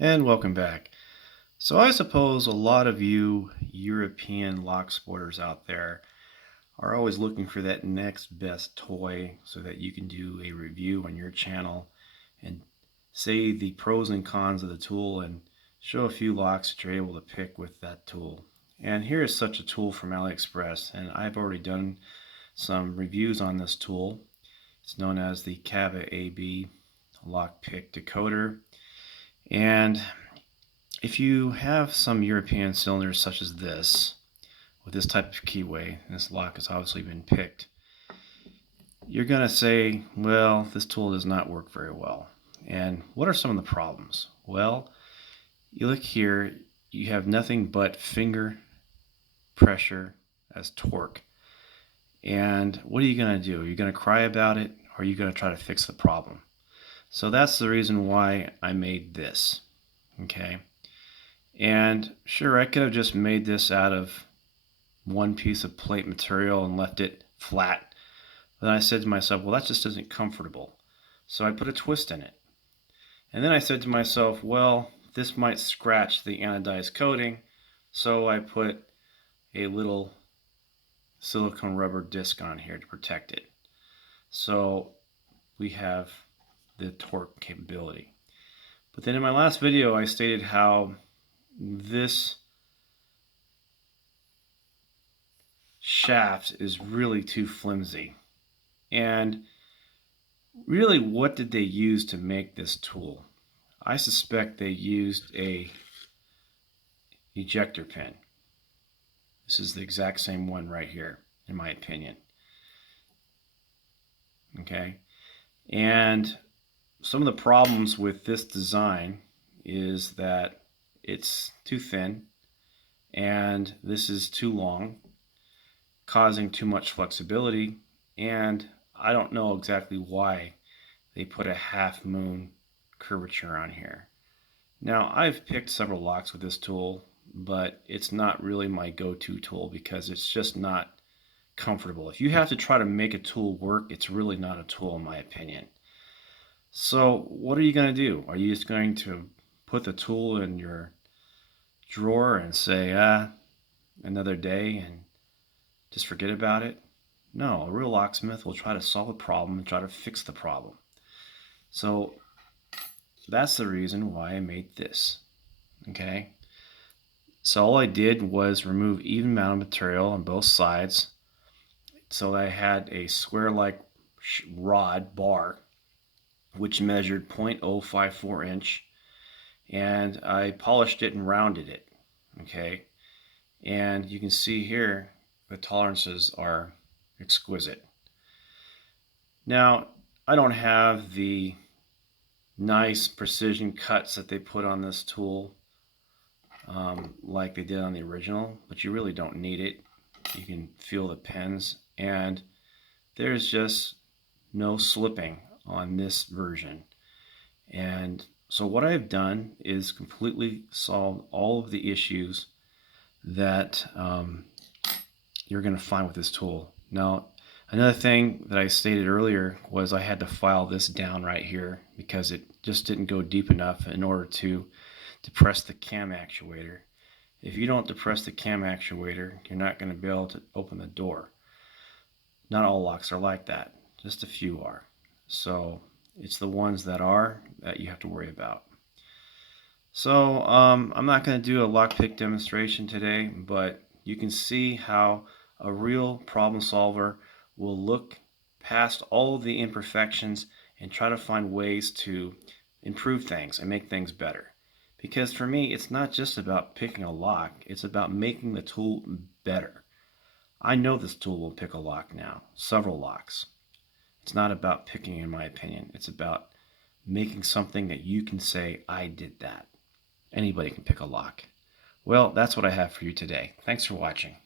And welcome back. So I suppose a lot of you European lock sporters out there are always looking for that next best toy so that you can do a review on your channel and say the pros and cons of the tool and show a few locks that you're able to pick with that tool. And here is such a tool from AliExpress, and I've already done some reviews on this tool. It's known as the Cava AB Lock Pick Decoder. And if you have some European cylinders such as this, with this type of keyway, and this lock has obviously been picked, you're going to say, well, this tool does not work very well. And what are some of the problems? Well, you look here, you have nothing but finger pressure as torque. And what are you going to do? Are you going to cry about it, or are you going to try to fix the problem? So that's the reason why I made this. Okay. And sure, I could have just made this out of one piece of plate material and left it flat. But then I said to myself, well, that just isn't comfortable. So I put a twist in it. And then I said to myself, well, this might scratch the anodized coating. So I put a little silicone rubber disc on here to protect it. So we have the torque capability. But then in my last video, I stated how this shaft is really too flimsy. And really, what did they use to make this tool? I suspect they used a ejector pin. This is the exact same one right here, in my opinion. Okay, and some of the problems with this design is that it's too thin and this is too long, causing too much flexibility, and I don't know exactly why they put a half moon curvature on here. Now, I've picked several locks with this tool, but it's not really my go-to tool because it's just not comfortable. If you have to try to make a tool work, it's really not a tool in my opinion. So what are you going to do? Are you just going to put the tool in your drawer and say, another day, and just forget about it? No, a real locksmith will try to solve a problem and try to fix the problem. So that's the reason why I made this. Okay, so all I did was remove even mounted material on both sides, so I had a square-like rod bar which measured 0.054 inch, and I polished it and rounded it. Okay, and you can see here the tolerances are exquisite. Now, I don't have the nice precision cuts that they put on this tool like they did on the original, but you really don't need it. You can feel the pins, and there's just no slipping on this version. And so what I've done is completely solved all of the issues that you're going to find with this tool. Now, another thing that I stated earlier was I had to file this down right here because it just didn't go deep enough in order to depress the cam actuator. If you don't depress the cam actuator, you're not going to be able to open the door. Not all locks are like that, just a few are. So it's the ones that are that you have to worry about. So I'm not going to do a lockpick demonstration today, but you can see how a real problem solver will look past all of the imperfections and try to find ways to improve things and make things better. Because for me, it's not just about picking a lock, it's about making the tool better. I know this tool will pick a lock now, several locks. It's not about picking, in my opinion. It's about making something that you can say, I did that. Anybody can pick a lock. Well, that's what I have for you today. Thanks for watching.